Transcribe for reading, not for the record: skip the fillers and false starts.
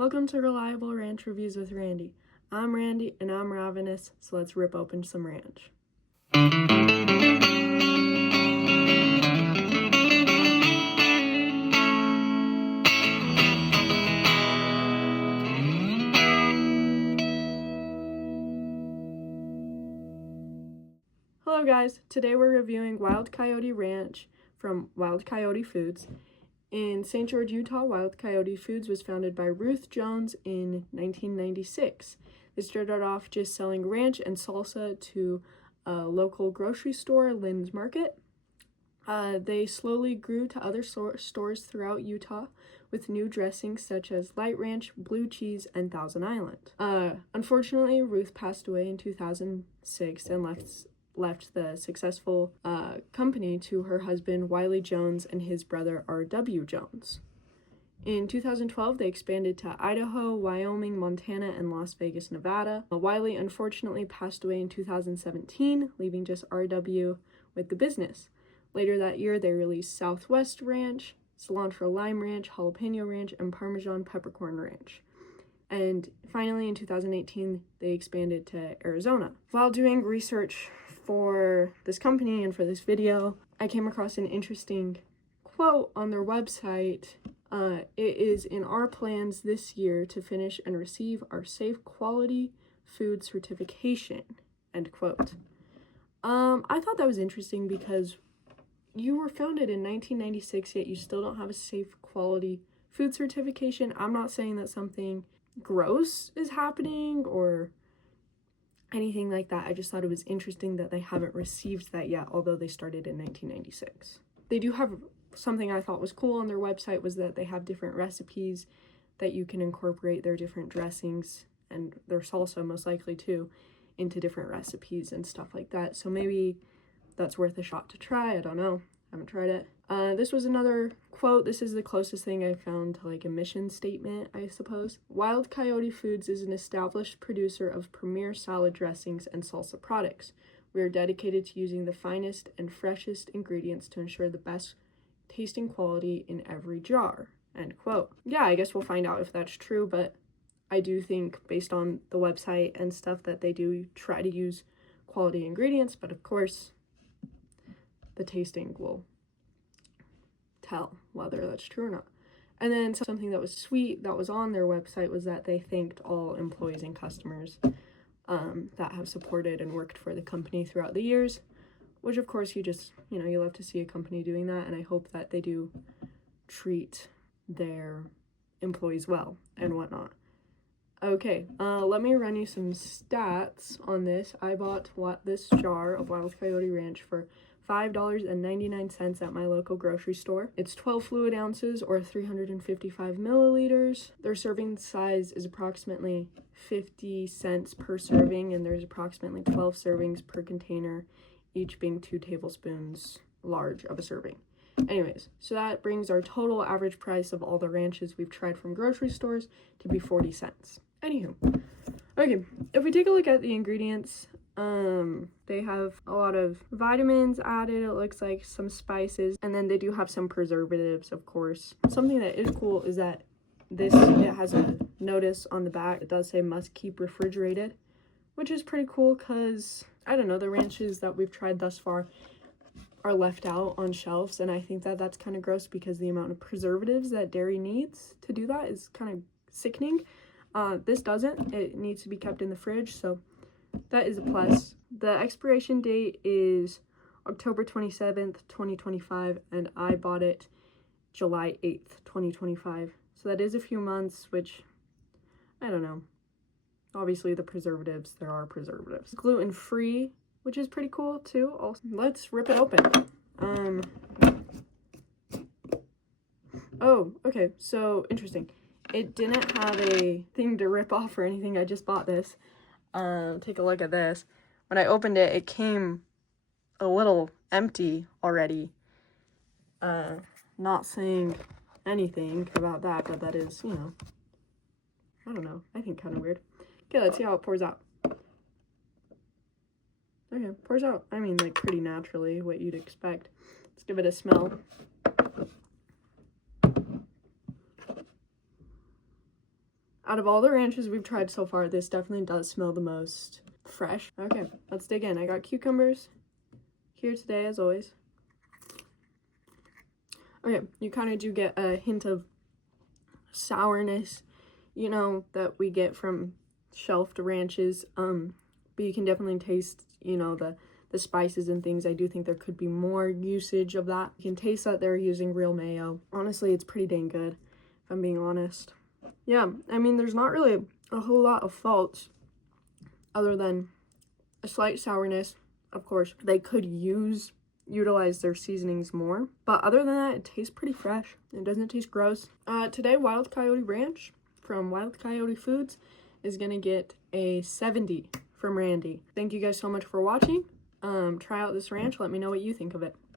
Welcome to Reliable Ranch Reviews with Randy. I'm Randy and I'm ravenous, so let's rip open some ranch. Hello guys, today we're reviewing Wild Coyote Ranch from Wild Coyote Foods. In St. George, Utah, Wild Coyote Foods was founded by Ruth Jones in 1996. They started off just selling ranch and salsa to a local grocery store, Lynn's Market. They slowly grew to other stores throughout Utah with new dressings such as Light Ranch, Blue Cheese, and Thousand Island. Unfortunately, Ruth passed away in 2006 and left the successful company to her husband Wiley Jones and his brother R.W. Jones. In 2012, they expanded to Idaho, Wyoming, Montana, and Las Vegas, Nevada. Wiley unfortunately passed away in 2017, leaving just R.W. with the business. Later that year, they released Southwest Ranch, Cilantro Lime Ranch, Jalapeno Ranch, and Parmesan Peppercorn Ranch. And finally, in 2018, they expanded to Arizona. While doing research for this company and for this video, I came across an interesting quote on their website. It is in our plans this year to finish and receive our safe quality food certification, end quote. I thought that was interesting because you were founded in 1996, yet you still don't have a safe quality food certification. I'm not saying that something gross is happening or anything like that. I just thought it was interesting that they haven't received that yet, although they started in 1996. They do have something I thought was cool on their website was that they have different recipes that you can incorporate their different dressings and their salsa most likely too into different recipes and stuff like that. So maybe that's worth a shot to try. I don't know. I haven't tried it. This was another quote. This is the closest thing I found to like a mission statement, I suppose. Wild Coyote Foods is an established producer of premier salad dressings and salsa products. We are dedicated to using the finest and freshest ingredients to ensure the best tasting quality in every jar, end quote. Yeah, I guess we'll find out if that's true, but I do think based on the website and stuff that they do try to use quality ingredients, but of course the tasting will tell whether that's true or not. And then something that was sweet that was on their website was that they thanked all employees and customers that have supported and worked for the company throughout the years, which of course you love to see a company doing that, and I hope that they do treat their employees well and whatnot. Okay, let me run you some stats on this. I bought this jar of Wild Coyote Ranch for $5.99 at my local grocery store. It's 12 fluid ounces or 355 milliliters. Their serving size is approximately 50 cents per serving, and there's approximately 12 servings per container, each being 2 tablespoons large of a serving. Anyways, so that brings our total average price of all the ranches we've tried from grocery stores to be 40 cents. Anywho, okay, if we take a look at the ingredients, they have a lot of vitamins added, it looks like, some spices, and then they do have some preservatives, of course. Something that is cool is that it has a notice on the back. It does say must keep refrigerated, which is pretty cool because, I don't know, the ranches that we've tried thus far are left out on shelves, and I think that that's kind of gross because the amount of preservatives that dairy needs to do that is kind of sickening. This doesn't. It needs to be kept in the fridge, so that is a plus. The expiration date is October 27th, 2025, and I bought it July 8th, 2025. So that is a few months, which, I don't know. Obviously, the preservatives, there are preservatives. Gluten-free, which is pretty cool, too. Also, let's rip it open. Oh, okay, so interesting. It didn't have a thing to rip off or anything. I just bought this. Take a look at this. When I opened it, it came a little empty already. Not saying anything about that, but that is, I don't know. I think kind of weird. Okay, let's see how it pours out. Okay, pours out, I mean, like, pretty naturally, what you'd expect. Let's give it a smell. Out of all the ranches we've tried so far, this definitely does smell the most fresh. Okay, let's dig in. I got cucumbers here today, as always. Okay, you kind of do get a hint of sourness, you know, that we get from shelved ranches. But you can definitely taste, you know, the spices and things. I do think there could be more usage of that. You can taste that they're using real mayo. Honestly, it's pretty dang good, if I'm being honest. Yeah, I mean, there's not really a whole lot of faults other than a slight sourness. Of course, they could utilize their seasonings more, but other than that, it tastes pretty fresh. It doesn't taste gross. Today, Wild Coyote Ranch from Wild Coyote Foods is gonna get a 70 from Randy. Thank you guys so much for watching. Try out this ranch. Let me know what you think of it.